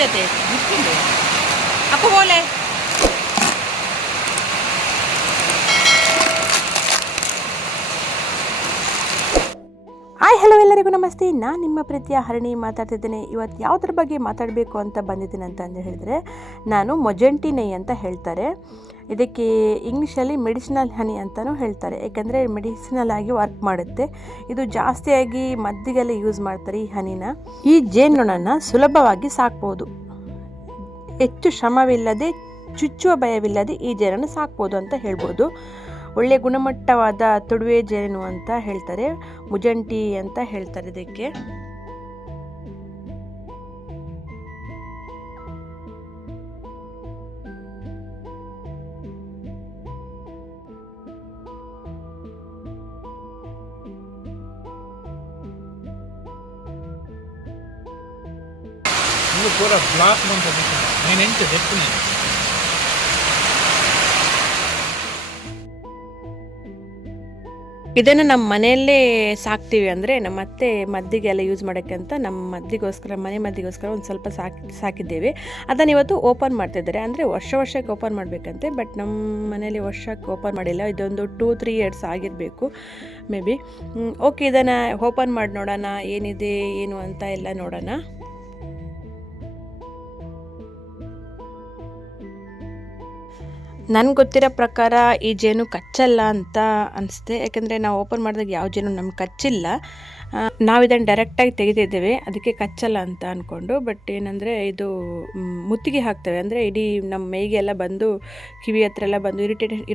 जाते आपको बोले ಹಾಯ್ ಹಲೋ ಎಲ್ಲರಿಗೂ ನಮಸ್ತೆ. ನಾನು ನಿಮ್ಮ ಪ್ರೀತಿಯ ಹರಣಿ ಮಾತಾಡ್ತಿದ್ದೇನೆ. ಇವತ್ತು ಯಾವುದ್ರ ಬಗ್ಗೆ ಮಾತಾಡಬೇಕು ಅಂತ ಬಂದಿದ್ದೀನಿ ಅಂತ ಹೇಳಿದರೆ, ನಾನು ಮೊಜೆಂಟಿನೈ ಅಂತ ಹೇಳ್ತಾರೆ. ಇದಕ್ಕೆ ಇಂಗ್ಲೀಷಲ್ಲಿ ಮೆಡಿಸಿನಲ್ ಹನಿ ಅಂತಲೂ ಹೇಳ್ತಾರೆ. ಏಕೆಂದರೆ ಮೆಡಿಸಿನಲ್ ಆಗಿ ವರ್ಕ್ ಮಾಡುತ್ತೆ. ಇದು ಜಾಸ್ತಿಯಾಗಿ ಮದ್ದಿಗೆಲ್ಲ ಯೂಸ್ ಮಾಡ್ತಾರೆ ಈ ಹನಿನ. ಈ ಜೇನುನೊಣನ ಸುಲಭವಾಗಿ ಸಾಕ್ಬೋದು. ಹೆಚ್ಚು ಶ್ರಮವಿಲ್ಲದೆ, ಚುಚ್ಚುವ ಭಯವಿಲ್ಲದೆ ಈ ಜೇನನ್ನು ಸಾಕ್ಬೋದು ಅಂತ ಹೇಳ್ಬೋದು. ಒಳ್ಳೆಯ ಗುಣಮಟ್ಟವಾದ ತುಡುವೆ ಜೇನು ಅಂತ ಹೇಳ್ತಾರೆ. ಮುಜಂಟಿ ಅಂತ ಹೇಳ್ತಾರೆ ಇದಕ್ಕೆ. ಇದನ್ನು ನಮ್ಮ ಮನೆಯಲ್ಲೇ ಸಾಕ್ತೀವಿ. ಅಂದರೆ ನಮ್ಮ ಅತ್ತೆ ಮದ್ದಿಗೆಲ್ಲ ಯೂಸ್ ಮಾಡೋಕ್ಕೆ ಅಂತ ನಮ್ಮ ಮದ್ದಿಗೋಸ್ಕರ, ಮನೆ ಮದ್ದಿಗೋಸ್ಕರ ಒಂದು ಸ್ವಲ್ಪ ಸಾಕಿದ್ದೇವೆ. ಅದನ್ನು ಇವತ್ತು ಓಪನ್ ಮಾಡ್ತಿದ್ದಾರೆ. ಅಂದರೆ ವರ್ಷಕ್ಕೆ ಓಪನ್ ಮಾಡಬೇಕಂತೆ. ಬಟ್ ನಮ್ಮ ಮನೇಲಿ ವರ್ಷಕ್ಕೆ ಓಪನ್ ಮಾಡಿಲ್ಲ. ಇದೊಂದು 2-3 ಇಯರ್ಸ್ ಆಗಿರಬೇಕು ಮೇ ಬಿ. ಓಕೆ, ಇದನ್ನು ಓಪನ್ ಮಾಡಿ ನೋಡೋಣ ಏನಿದೆ ಏನು ಅಂತ ಎಲ್ಲ ನೋಡೋಣ. ನನಗೆ ಗೊತ್ತಿರೋ ಪ್ರಕಾರ ಈ ಜೇನು ಕಚ್ಚಲ್ಲ ಅಂತ ಅನಿಸುತ್ತೆ. ಯಾಕೆಂದರೆ ನಾವು ಓಪನ್ ಮಾಡಿದಾಗ ಯಾವ ಜೇನು ನಮ್ಗೆ ಕಚ್ಚಿಲ್ಲ. ನಾವು ಇದನ್ನು ಡೈರೆಕ್ಟಾಗಿ ತೆಗೆದಿದ್ದೇವೆ, ಅದಕ್ಕೆ ಕಚ್ಚಲ್ಲ ಅಂತ ಅಂದ್ಕೊಂಡು. ಬಟ್ ಏನಂದರೆ ಇದು ಮುತ್ತಿಗೆ ಹಾಕ್ತವೆ. ಅಂದರೆ ಇಡೀ ನಮ್ಮ ಮೈಗೆ ಎಲ್ಲ ಬಂದು, ಕಿವಿ ಹತ್ರ ಎಲ್ಲ ಬಂದು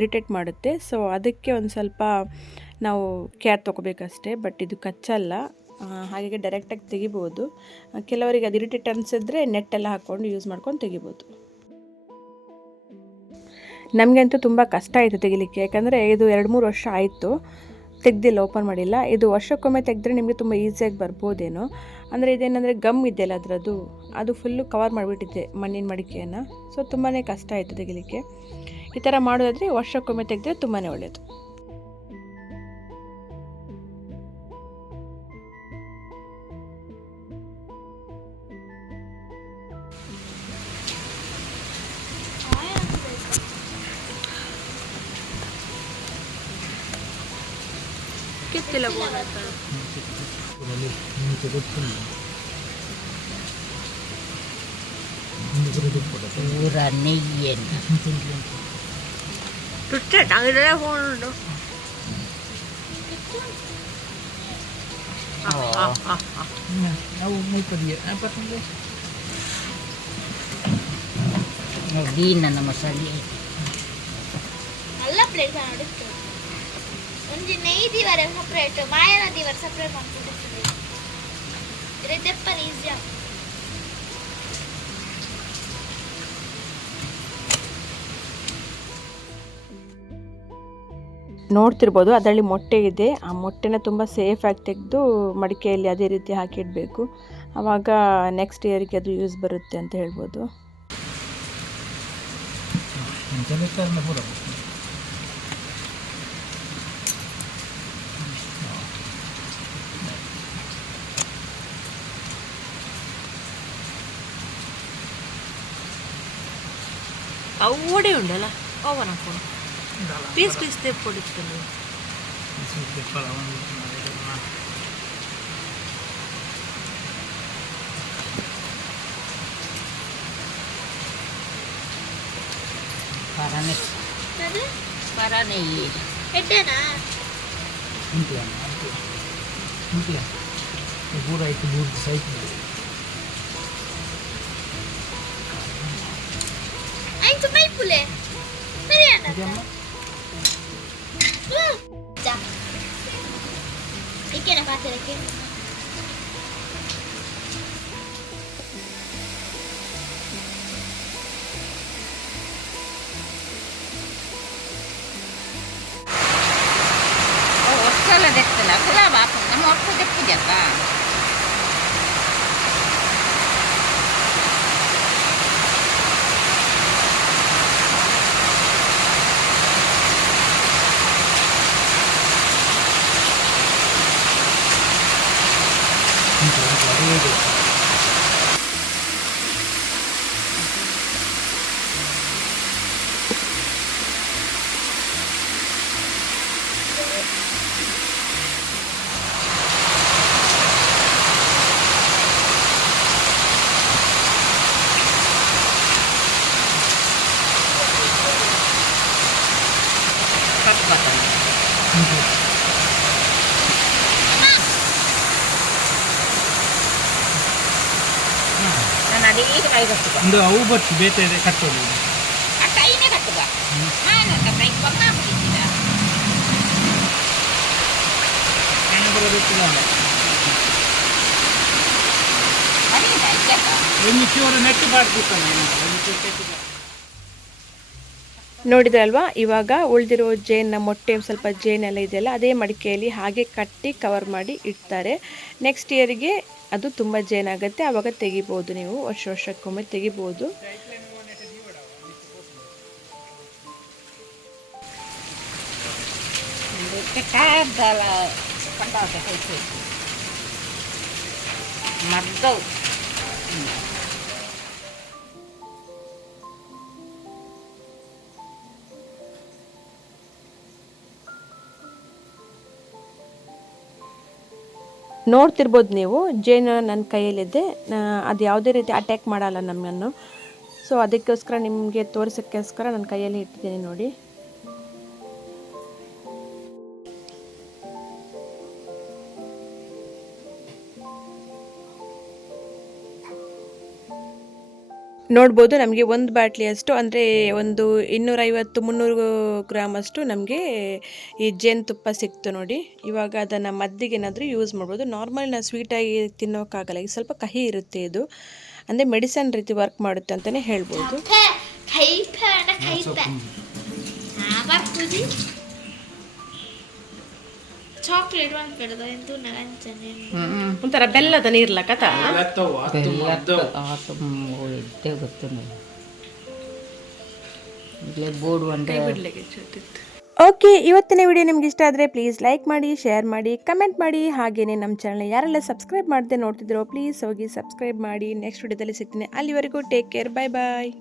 ಇರಿಟೇಟ್ ಮಾಡುತ್ತೆ. ಸೊ ಅದಕ್ಕೆ ಒಂದು ಸ್ವಲ್ಪ ನಾವು ಕೇರ್ ತೊಗೋಬೇಕಷ್ಟೇ. ಬಟ್ ಇದು ಕಚ್ಚಲ್ಲ, ಹಾಗಾಗಿ ಡೈರೆಕ್ಟಾಗಿ ತೆಗಿಬೋದು. ಕೆಲವರಿಗೆ ಅದು ಇರಿಟೇಟ್ ಅನಿಸಿದ್ರೆ ನೆಟ್ಟೆಲ್ಲ ಹಾಕ್ಕೊಂಡು ಯೂಸ್ ಮಾಡ್ಕೊಂಡು ತೆಗಿಬೋದು. ನಮಗಂತೂ ತುಂಬ ಕಷ್ಟ ಆಯಿತು ತೆಗಿಲಿಕ್ಕೆ. ಯಾಕಂದರೆ ಇದು 2-3 ವರ್ಷ ಆಯಿತು ತೆಗ್ದಿಲ್ಲ, ಓಪನ್ ಮಾಡಿಲ್ಲ. ಇದು ವರ್ಷಕ್ಕೊಮ್ಮೆ ತೆಗೆದ್ರೆ ನಿಮಗೆ ತುಂಬ ಈಸಿಯಾಗಿ ಬರ್ಬೋದೇನೋ. ಅಂದರೆ ಇದೇನಂದರೆ ಗಮ್ ಇದೆಯಲ್ಲ ಅದರದ್ದು, ಅದು ಫುಲ್ಲು ಕವರ್ ಮಾಡಿಬಿಟ್ಟಿದೆ ಮಣ್ಣಿನ ಮಡಿಕೆಯನ್ನು. ಸೊ ತುಂಬಾ ಕಷ್ಟ ಆಯಿತು ತೆಗಿಲಿಕ್ಕೆ. ಈ ಥರ ಮಾಡೋದಾದರೆ ವರ್ಷಕ್ಕೊಮ್ಮೆ ತೆಗೆದ್ರೆ ತುಂಬಾ ಒಳ್ಳೆಯದು. कितने लोग होता है पूरा नहीं है टुट्टे टांगे रहे फोन दो ನಾವು ಮೂತರಿಯ ಪತ್ತಂಗೆ ನೋಡಿ ನನ್ನ ಮಸಾಲೆ ಎಲ್ಲ ಪ್ಲೇಟ್ ಮಾಡಿತ್ತು. ಒಂದು ನೈದಿವರೆ ಸಪ್ರೇಟ್, ಮಾಯನದಿವರೆ ಸಪ್ರೇಟ್ ಮಾಡ್ತಿದ್ದೀವಿ. ಇದೆಪ್ಪನ ಈಸಿಯಾ. ನೋಡ್ತಿರ್ಬೋದು ಅದರಲ್ಲಿ ಮೊಟ್ಟೆ ಇದೆ. ಆ ಮೊಟ್ಟೆನ ತುಂಬ ಸೇಫಾಗಿ ತೆಗೆದು ಮಡಿಕೆಯಲ್ಲಿ ಅದೇ ರೀತಿ ಹಾಕಿಡಬೇಕು. ಆವಾಗ ನೆಕ್ಸ್ಟ್ ಇಯರ್ಗೆ ಅದು ಯೂಸ್ ಬರುತ್ತೆ ಅಂತ ಹೇಳ್ಬೋದು. അവിടെ ഉണ്ടല്ലോ ഓവൻ ആക്കണം പീസ് തെപ്പൊടിക്കുന്നു parane ಎಡ್ಡೆನಾ पूरा एक दूर साइड ಆಯ್ತು ಮೈ ಪುಲೆ ಸರಿಯಾದ ಜಾ ಇಕೇನ ಪಾತ್ರಕ್ಕೆ ಹೊಸಲ ದೆಕ್ಕಲ ಫುಲ ಬಾಪ ನಮ್ಮ ಹೊಸ ದೆಕ್ಕುದಪ್ಪ ಅಡಿಗೆ ಕೈ ಕಟ್ಟುವ ಒಂದು ಅವು ಬರ್ತಿ ಬೇತೆ ಇದೆ ಕಟ್ಟೋದು ಆ ಕೈನೇ ಕಟ್ಟುವ ನಾನು ಕೈ ಬಣ್ಣ ಬಿಟ್ಟಿದ್ದೀರ ಹಣ ಬರೋದಿಲ್ಲ ಮನೆಯಿಂದ ಇದ್ದಪ್ಪ ಒಂದು ಚೂರು ನೆಟ್ಟು ಬಾಡ್ಬಿಡ್ತಾನೆ ಒಂದು ಚೂರು ಕೆಟ್ಟು ನೋಡಿದ್ರಲ್ವಾ, ಇವಾಗ ಉಳಿದಿರೋ ಜೇನ್ನ ಮೊಟ್ಟೆ ಸ್ವಲ್ಪ ಜೇನೆಲ್ಲ ಇದೆಯಲ್ಲ ಅದೇ ಮಡಿಕೆಯಲ್ಲಿ ಹಾಗೆ ಕಟ್ಟಿ ಕವರ್ ಮಾಡಿ ಇಡ್ತಾರೆ. ನೆಕ್ಸ್ಟ್ ಇಯರ್ಗೆ ಅದು ತುಂಬ ಜೇನಾಗುತ್ತೆ, ಆವಾಗ ತೆಗಿಬೋದು, ನೀವು ವರ್ಷಕ್ಕೊಮ್ಮೆ ತೆಗಿಬೋದು. ಮರ್ದವು ನೋಡ್ತಿರ್ಬೋದು ನೀವು, ಜೇನು ನನ್ನ ಕೈಯಲ್ಲಿದೆ, ಅದು ಯಾವುದೇ ರೀತಿ ಅಟ್ಯಾಕ್ ಮಾಡಲ್ಲ ನಮ್ಮನ್ನು. ಸೊ ಅದಕ್ಕೋಸ್ಕರ ನಿಮಗೆ ತೋರಿಸೋಕ್ಕೋಸ್ಕರ ನನ್ನ ಕೈಯಲ್ಲಿ ಇಟ್ಟಿದ್ದೀನಿ ನೋಡಿ. ನೋಡ್ಬೋದು, ನಮಗೆ ಒಂದು ಬಾಟ್ಲಿಯಷ್ಟು ಅಂದರೆ ಒಂದು 250-300 ಗ್ರಾಮಷ್ಟು ನಮಗೆ ಈ ಜೇನುತುಪ್ಪ ಸಿಕ್ತು ನೋಡಿ. ಇವಾಗ ಅದನ್ನು ಮದ್ದಿಗೆ ಏನಾದರೂ ಯೂಸ್ ಮಾಡ್ಬೋದು. ನಾರ್ಮಲಿ ನಾವು ಸ್ವೀಟಾಗಿ ತಿನ್ನೋಕ್ಕಾಗಲ್ಲ, ಈಗ ಸ್ವಲ್ಪ ಕಹಿ ಇರುತ್ತೆ, ಇದು ಅಂದರೆ ಮೆಡಿಸನ್ ರೀತಿ ವರ್ಕ್ ಮಾಡುತ್ತೆ ಅಂತಲೇ ಹೇಳ್ಬೋದು. ಚಾಕ್ಲೇಟ್ ಒಂದು ಕಡದ ಎಂದು ನಗಂಚನೆ ಒಂಥರ ಬೆಲ್ಲದ ನೀರ್ಲ ಕಥಾ. ಓಕೆ, ಇವತ್ತಿನ ವಿಡಿಯೋ ನಿಮ್ಗೆ ಇಷ್ಟ ಆದರೆ ಪ್ಲೀಸ್ ಲೈಕ್ ಮಾಡಿ, ಶೇರ್ ಮಾಡಿ, ಕಮೆಂಟ್ ಮಾಡಿ. ಹಾಗೆಯೇ ನಮ್ಮ ಚಾನಲ್ ಯಾರೆಲ್ಲ ಸಬ್ಸ್ಕ್ರೈಬ್ ಮಾಡದೆ ನೋಡ್ತಿದ್ರೋ ಪ್ಲೀಸ್ ಹೋಗಿ ಸಬ್ಸ್ಕ್ರೈಬ್ ಮಾಡಿ. ನೆಕ್ಸ್ಟ್ ವಿಡಿಯೋದಲ್ಲಿ ಸಿಗ್ತೀನಿ. ಅಲ್ಲಿವರೆಗೂ ಟೇಕ್ ಕೇರ್, ಬಾಯ್ ಬಾಯ್.